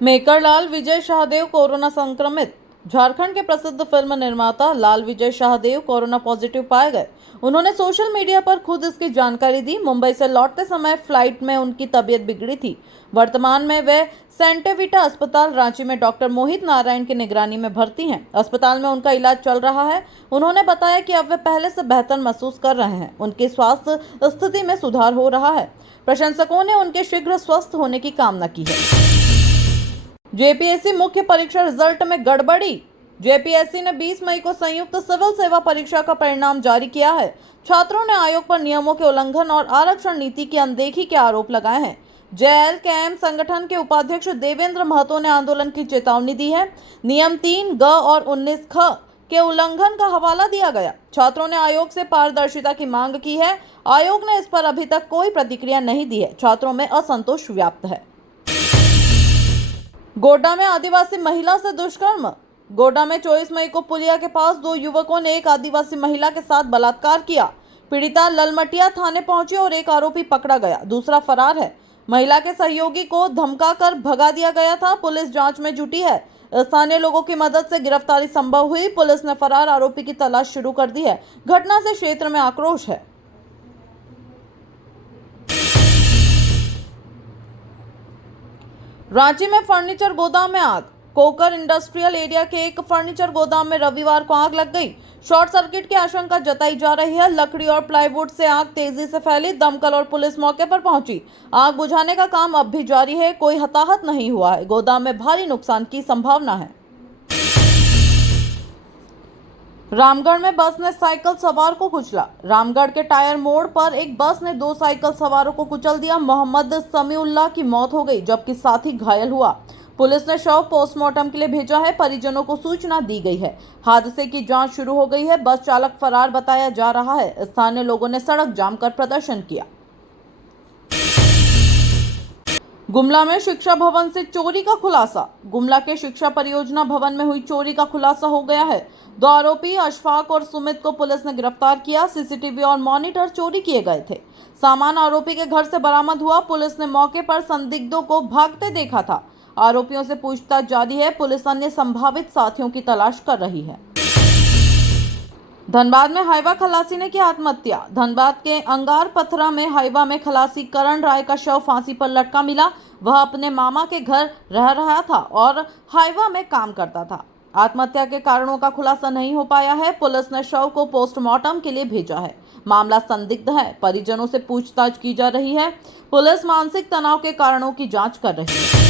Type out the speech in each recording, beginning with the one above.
Maker लाल विजय Shahdeo corona संक्रमित। झारखंड के प्रसिद्ध फिल्म निर्माता लाल विजय शाहदेव कोरोना पॉजिटिव पाए गए। उन्होंने सोशल मीडिया पर खुद इसकी जानकारी दी। मुंबई से लौटते समय फ्लाइट में उनकी तबीयत बिगड़ी थी। वर्तमान में वे सेंटेविटा अस्पताल रांची में डॉक्टर मोहित नारायण की निगरानी में भर्ती हैं। अस्पताल में उनका इलाज चल रहा है। उन्होंने बताया कि अब वे पहले से बेहतर महसूस कर रहे हैं। उनकी स्वास्थ्य स्थिति में सुधार हो रहा है। प्रशंसकों ने उनके शीघ्र स्वस्थ होने की कामना की है। जेपीएससी मुख्य परीक्षा रिजल्ट में गड़बड़ी। जेपीएससी ने 20 मई को संयुक्त सिविल सेवा परीक्षा का परिणाम जारी किया है। छात्रों ने आयोग पर नियमों के उल्लंघन और आरक्षण नीति की अनदेखी के आरोप लगाए हैं। जेएलकेएम संगठन के उपाध्यक्ष देवेंद्र महतो ने आंदोलन की चेतावनी दी है। नियम 3 ग और 19 ख के उल्लंघन का हवाला दिया गया। छात्रों ने आयोग से पारदर्शिता की मांग की है। आयोग ने इस पर अभी तक कोई प्रतिक्रिया नहीं दी है। छात्रों में असंतोष व्याप्त है। गोड्डा में आदिवासी महिला से दुष्कर्म। गोड्डा में 24 मई को पुलिया के पास 2 युवकों ने एक आदिवासी महिला के साथ बलात्कार किया। पीड़िता ललमटिया थाने पहुंची और एक आरोपी पकड़ा गया, दूसरा फरार है। महिला के सहयोगी को धमकाकर भगा दिया गया था। पुलिस जांच में जुटी है। स्थानीय लोगों की मदद से गिरफ्तारी संभव हुई। पुलिस ने फरार आरोपी की तलाश शुरू कर दी है। घटना से क्षेत्र में आक्रोश है। रांची में फर्नीचर गोदाम में आग। कोकर इंडस्ट्रियल एरिया के एक फर्नीचर गोदाम में रविवार को आग लग गई। शॉर्ट सर्किट की आशंका जताई जा रही है। लकड़ी और प्लाईवुड से आग तेजी से फैली। दमकल और पुलिस मौके पर पहुंची। आग बुझाने का काम अब भी जारी है। कोई हताहत नहीं हुआ है। गोदाम में भारी नुकसान की संभावना है। रामगढ़ में बस ने साइकिल सवार को कुचला। रामगढ़ के टायर मोड़ पर एक बस ने 2 साइकिल सवारों को कुचल दिया। मोहम्मद समीउल्लाह की मौत हो गई, जबकि साथी घायल हुआ। पुलिस ने शव पोस्टमार्टम के लिए भेजा है। परिजनों को सूचना दी गई है। हादसे की जांच शुरू हो गई है। बस चालक फरार बताया जा रहा है। स्थानीय लोगों ने सड़क जाम कर प्रदर्शन किया। गुमला में शिक्षा भवन से चोरी का खुलासा। गुमला के शिक्षा परियोजना भवन में हुई चोरी का खुलासा हो गया है। 2 आरोपी अशफाक और सुमित को पुलिस ने गिरफ्तार किया। सीसीटीवी और मॉनिटर चोरी किए गए थे। सामान आरोपी के घर से बरामद हुआ। पुलिस ने मौके पर संदिग्धों को भागते देखा था। आरोपियों से पूछताछ जारी है। पुलिस अन्य संभावित साथियों की तलाश कर रही है। धनबाद में हाइवा खलासी ने की आत्महत्या। धनबाद के अंगार पथरा में हाइवा में खलासी करण राय का शव फांसी पर लटका मिला। वह अपने मामा के घर रह रहा था और हाइवा में काम करता था। आत्महत्या के कारणों का खुलासा नहीं हो पाया है। पुलिस ने शव को पोस्टमार्टम के लिए भेजा है। मामला संदिग्ध है। परिजनों से पूछताछ की जा रही है। पुलिस मानसिक तनाव के कारणों की जांच कर रही है।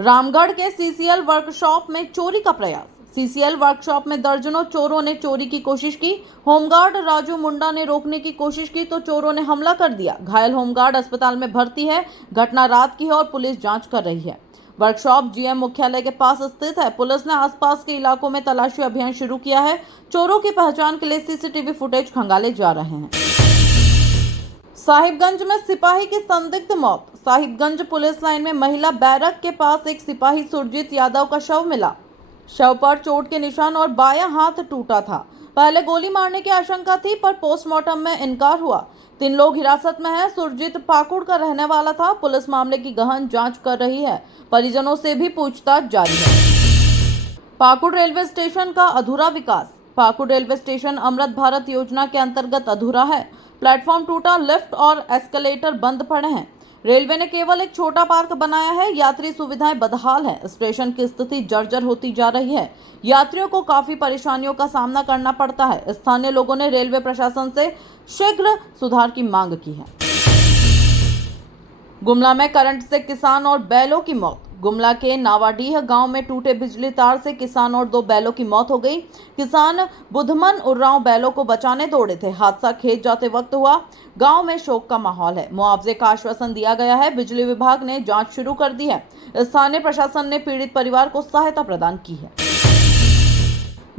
रामगढ़ के सीसीएल वर्कशॉप में चोरी का प्रयास। सीसीएल वर्कशॉप में दर्जनों चोरों ने चोरी की कोशिश की। होमगार्ड राजू मुंडा ने रोकने की कोशिश की तो चोरों ने हमला कर दिया। घायल होमगार्ड अस्पताल में भर्ती है। घटना रात की है और पुलिस जांच कर रही है। वर्कशॉप जीएम मुख्यालय के पास स्थित है। पुलिस ने आसपास के इलाकों में तलाशी अभियान शुरू किया है। चोरों की पहचान के लिए सीसीटीवी फुटेज खंगाले जा रहे हैं। साहिबगंज में सिपाही की संदिग्ध मौत। साहिबगंज पुलिस लाइन में महिला बैरक के पास एक सिपाही सुरजीत यादव का शव मिला। शव पर चोट के निशान और बायां हाथ टूटा था। पहले गोली मारने की आशंका थी, पर पोस्टमार्टम में इनकार हुआ। 3 लोग हिरासत में हैं। सुरजीत पाकुड़ का रहने वाला था। पुलिस मामले की गहन जांच कर रही है। परिजनों से भी पूछताछ जारी है। पाकुड़ रेलवे स्टेशन का अधूरा विकास। पाकुड़ रेलवे स्टेशन अमृत भारत योजना के अंतर्गत अधूरा है। प्लेटफॉर्म टूटा, लिफ्ट और एस्केलेटर बंद पड़े हैं। रेलवे ने केवल एक छोटा पार्क बनाया है। यात्री सुविधाएं बदहाल है। स्टेशन की स्थिति जर्जर होती जा रही है। यात्रियों को काफी परेशानियों का सामना करना पड़ता है। स्थानीय लोगों ने रेलवे प्रशासन से शीघ्र सुधार की मांग की है। गुमला में करंट से किसान और बैलों की मौत। गुमला के नावाडीह गांव में टूटे बिजली तार से किसान और 2 बैलों की मौत हो गई। किसान बुधमन उर्रांव बैलों को बचाने दौड़े थे। हादसा खेत जाते वक्त हुआ। गांव में शोक का माहौल है। मुआवजे का आश्वासन दिया गया है। बिजली विभाग ने जांच शुरू कर दी है। स्थानीय प्रशासन ने पीड़ित परिवार को सहायता प्रदान की है।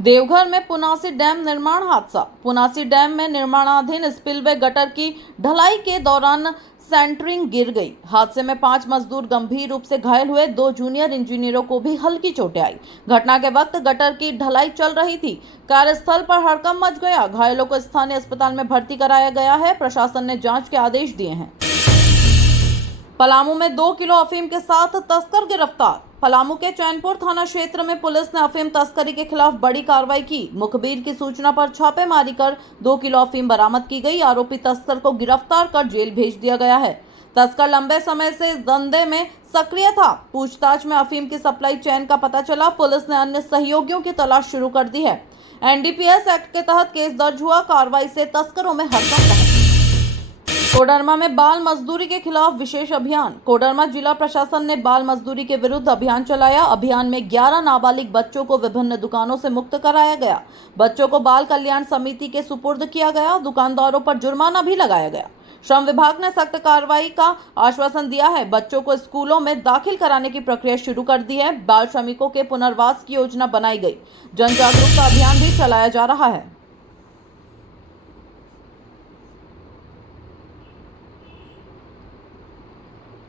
देवघर में पुनासी डैम निर्माण हादसा। पुनासी डैम में निर्माणाधीन स्पिलवे गटर की ढलाई के दौरान सेंटरिंग गिर गई। हादसे में 5 मजदूर गंभीर रूप से घायल हुए। 2 जूनियर इंजीनियरों को भी हल्की चोटें आई। घटना के वक्त गटर की ढलाई चल रही थी। कार्यस्थल पर हड़कंप मच गया। घायलों को स्थानीय अस्पताल में भर्ती कराया गया है। प्रशासन ने जांच के आदेश दिए हैं। पलामू में 2 किलो अफीम के साथ तस्कर गिरफ्तार। पलामू के चैनपुर थाना क्षेत्र में पुलिस ने अफीम तस्करी के खिलाफ बड़ी कार्रवाई की। मुखबिर की सूचना पर छापेमारी कर 2 किलो अफीम बरामद की गई। आरोपी तस्कर को गिरफ्तार कर जेल भेज दिया गया है। तस्कर लंबे समय से इस धंधे में सक्रिय था। पूछताछ में अफीम की सप्लाई चेन का पता चला। पुलिस ने अन्य सहयोगियों की तलाश शुरू कर दी है। एनडीपीएस एक्ट के तहत केस दर्ज हुआ। कार्रवाई से तस्करों में हड़कंप है। कोडरमा में बाल मजदूरी के खिलाफ विशेष अभियान। कोडरमा जिला प्रशासन ने बाल मजदूरी के विरुद्ध अभियान चलाया। अभियान में 11 नाबालिग बच्चों को विभिन्न दुकानों से मुक्त कराया गया। बच्चों को बाल कल्याण समिति के सुपुर्द किया गया। दुकानदारों पर जुर्माना भी लगाया गया। श्रम विभाग ने सख्त कार्रवाई का आश्वासन दिया है। बच्चों को स्कूलों में दाखिल कराने की प्रक्रिया शुरू कर दी है। बाल श्रमिकों के पुनर्वास की योजना बनाई गई। जन जागरूकता अभियान भी चलाया जा रहा है।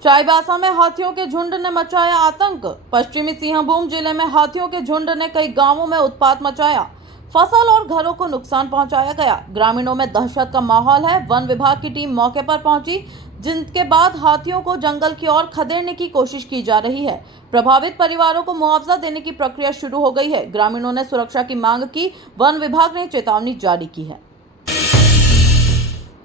चाईबासा में हाथियों के झुंड ने मचाया आतंक। पश्चिमी सिंहभूम जिले में हाथियों के झुंड ने कई गांवों में उत्पात मचाया। फसल और घरों को नुकसान पहुंचाया गया। ग्रामीणों में दहशत का माहौल है। वन विभाग की टीम मौके पर पहुंची, जिनके बाद हाथियों को जंगल की ओर खदेड़ने की कोशिश की जा रही है। प्रभावित परिवारों को मुआवजा देने की प्रक्रिया शुरू हो गई है। ग्रामीणों ने सुरक्षा की मांग की। वन विभाग ने चेतावनी जारी की है।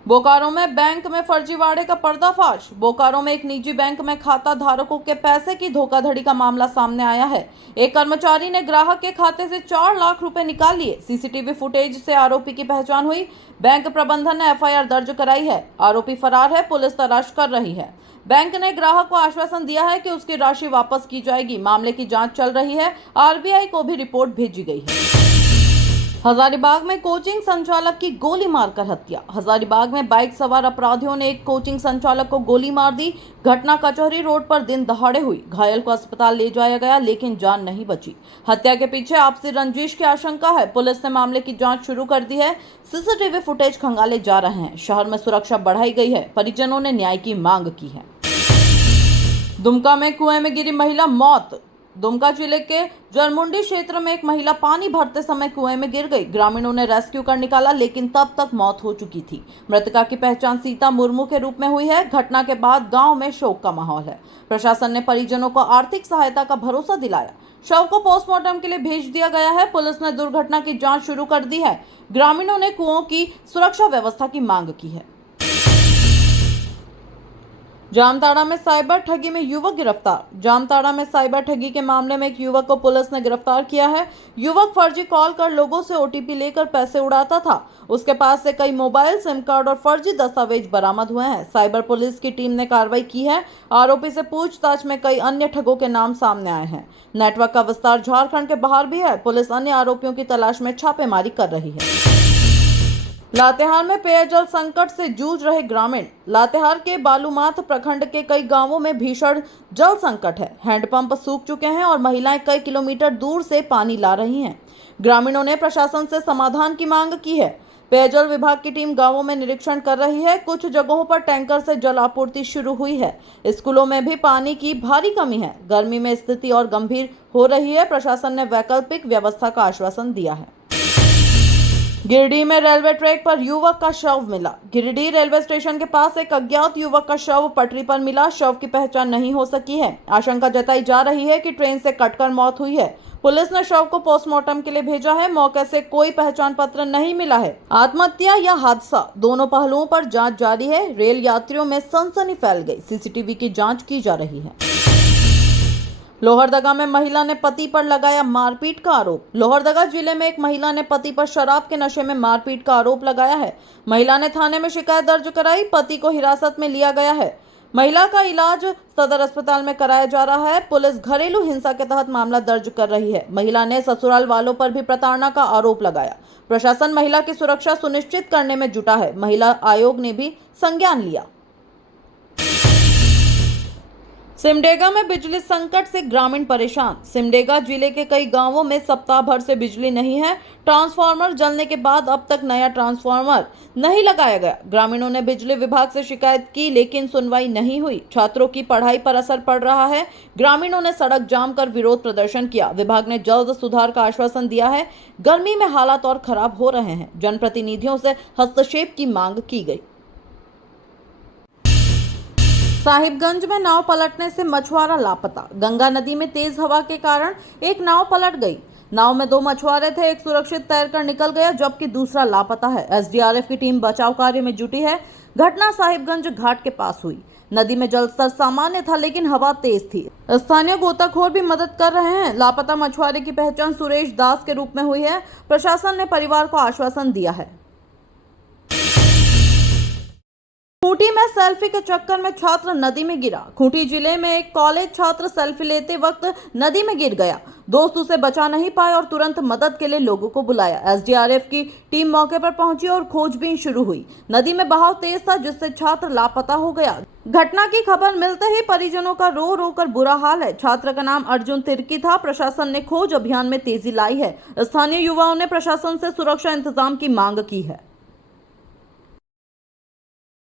बोकारो में बैंक में फर्जीवाड़े का पर्दाफाश। बोकारो में एक निजी बैंक में खाता धारकों के पैसे की धोखाधड़ी का मामला सामने आया है। एक कर्मचारी ने ग्राहक के खाते से 4 लाख रुपए निकाल लिए। सीसीटीवी फुटेज से आरोपी की पहचान हुई। बैंक प्रबंधन ने एफआईआर दर्ज कराई है। आरोपी फरार है। पुलिस तलाश कर रही है। बैंक ने ग्राहक को आश्वासन दिया है कि उसकी राशि वापस की जाएगी। मामले की जाँच चल रही है। आरबीआई को भी रिपोर्ट भेजी गई है। हजारीबाग में कोचिंग संचालक की गोली मारकर हत्या। हजारीबाग में बाइक सवार अपराधियों ने एक कोचिंग संचालक को गोली मार दी। घटना कचहरी रोड पर दिन दहाड़े हुई। घायल को अस्पताल ले जाया गया, लेकिन जान नहीं बची। हत्या के पीछे आपसी रंजिश की आशंका है। पुलिस ने मामले की जांच शुरू कर दी है। सीसीटीवी फुटेज खंगाले जा रहे हैं। शहर में सुरक्षा बढ़ाई गई है। परिजनों ने न्याय की मांग की है। दुमका में कुएं में गिरी महिला मौत। दुमका जिले के जरमुंडी क्षेत्र में एक महिला पानी भरते समय कुएं में गिर गई। ग्रामीणों ने रेस्क्यू कर निकाला, लेकिन तब तक मौत हो चुकी थी। मृतका की पहचान सीता मुर्मू के रूप में हुई है। घटना के बाद गांव में शोक का माहौल है। प्रशासन ने परिजनों को आर्थिक सहायता का भरोसा दिलाया। शव को पोस्टमार्टम के लिए भेज दिया गया है। पुलिस ने दुर्घटना की जाँच शुरू कर दी है। ग्रामीणों ने कुओं की सुरक्षा व्यवस्था की मांग की है। जामताड़ा में साइबर ठगी में युवक गिरफ्तार। जामताड़ा में साइबर ठगी के मामले में एक युवक को पुलिस ने गिरफ्तार किया है। युवक फर्जी कॉल कर लोगों से ओटीपी लेकर पैसे उड़ाता था। उसके पास से कई मोबाइल, सिम कार्ड और फर्जी दस्तावेज बरामद हुए हैं। साइबर पुलिस की टीम ने कार्रवाई की है। आरोपी से पूछताछ में कई अन्य ठगों के नाम सामने आए हैं। नेटवर्क का विस्तार झारखंड के बाहर भी है। पुलिस अन्य आरोपियों की तलाश में छापेमारी कर रही है। लातेहार में पेयजल संकट से जूझ रहे ग्रामीण। लातेहार के बालूमाथ प्रखंड के कई गांवों में भीषण जल संकट है। हैंडपंप सूख चुके हैं और महिलाएं कई किलोमीटर दूर से पानी ला रही हैं। ग्रामीणों ने प्रशासन से समाधान की मांग की है। पेयजल विभाग की टीम गांवों में निरीक्षण कर रही है। कुछ जगहों पर टैंकर से जल आपूर्ति शुरू हुई है। स्कूलों में भी पानी की भारी कमी है। गर्मी में स्थिति और गंभीर हो रही है। प्रशासन ने वैकल्पिक व्यवस्था का आश्वासन दिया है। गिरिडीह में रेलवे ट्रैक पर युवक का शव मिला। गिरिडीह रेलवे स्टेशन के पास एक अज्ञात युवक का शव पटरी पर मिला। शव की पहचान नहीं हो सकी है। आशंका जताई जा रही है कि ट्रेन से कटकर मौत हुई है। पुलिस ने शव को पोस्टमार्टम के लिए भेजा है। मौके से कोई पहचान पत्र नहीं मिला है। आत्महत्या या हादसा, दोनों पहलुओं पर जांच जारी है। रेल यात्रियों में सनसनी फैल गई। सीसीटीवी की जांच की जा रही है। लोहरदगा में महिला ने पति पर लगाया मारपीट का आरोप। लोहरदगा जिले में एक महिला ने पति पर शराब के नशे में मारपीट का आरोप लगाया है। महिला ने थाने में शिकायत दर्ज कराई। पति को हिरासत में लिया गया है। महिला का इलाज सदर अस्पताल में कराया जा रहा है। पुलिस घरेलू हिंसा के तहत मामला दर्ज कर रही है। महिला ने ससुराल वालों पर भी प्रताड़ना का आरोप लगाया। प्रशासन महिला की सुरक्षा सुनिश्चित करने में जुटा है। महिला आयोग ने भी संज्ञान लिया। सिमडेगा में बिजली संकट से ग्रामीण परेशान। सिमडेगा जिले के कई गांवों में सप्ताह भर से बिजली नहीं है। ट्रांसफार्मर जलने के बाद अब तक नया ट्रांसफार्मर नहीं लगाया गया। ग्रामीणों ने बिजली विभाग से शिकायत की, लेकिन सुनवाई नहीं हुई। छात्रों की पढ़ाई पर असर पड़ रहा है। ग्रामीणों ने सड़क जाम कर विरोध प्रदर्शन किया। विभाग ने जल्द सुधार का आश्वासन दिया है। गर्मी में हालात और खराब हो रहे हैं। जनप्रतिनिधियों से हस्तक्षेप की मांग की गई। साहिबगंज में नाव पलटने से मछुआरा लापता। गंगा नदी में तेज हवा के कारण एक नाव पलट गई। नाव में 2 मछुआरे थे, एक सुरक्षित तैरकर निकल गया जबकि दूसरा लापता है। एसडीआरएफ की टीम बचाव कार्य में जुटी है। घटना साहिबगंज घाट के पास हुई। नदी में जलस्तर सामान्य था लेकिन हवा तेज थी। स्थानीय गोताखोर भी मदद कर रहे हैं। लापता मछुआरे की पहचान सुरेश दास के रूप में हुई है। प्रशासन ने परिवार को आश्वासन दिया है। खूंटी में सेल्फी के चक्कर में छात्र नदी में गिरा। खूंटी जिले में एक कॉलेज छात्र सेल्फी लेते वक्त नदी में गिर गया। दोस्त उसे बचा नहीं पाए और तुरंत मदद के लिए लोगों को बुलाया। एसडीआरएफ की टीम मौके पर पहुंची और खोजबीन शुरू हुई। नदी में बहाव तेज था जिससे छात्र लापता हो गया। घटना की खबर मिलते ही परिजनों का रो रो कर बुरा हाल है। छात्र का नाम अर्जुन तिर्की था। प्रशासन ने खोज अभियान में तेजी लाई है। स्थानीय युवाओं ने प्रशासन से सुरक्षा इंतजाम की मांग की है।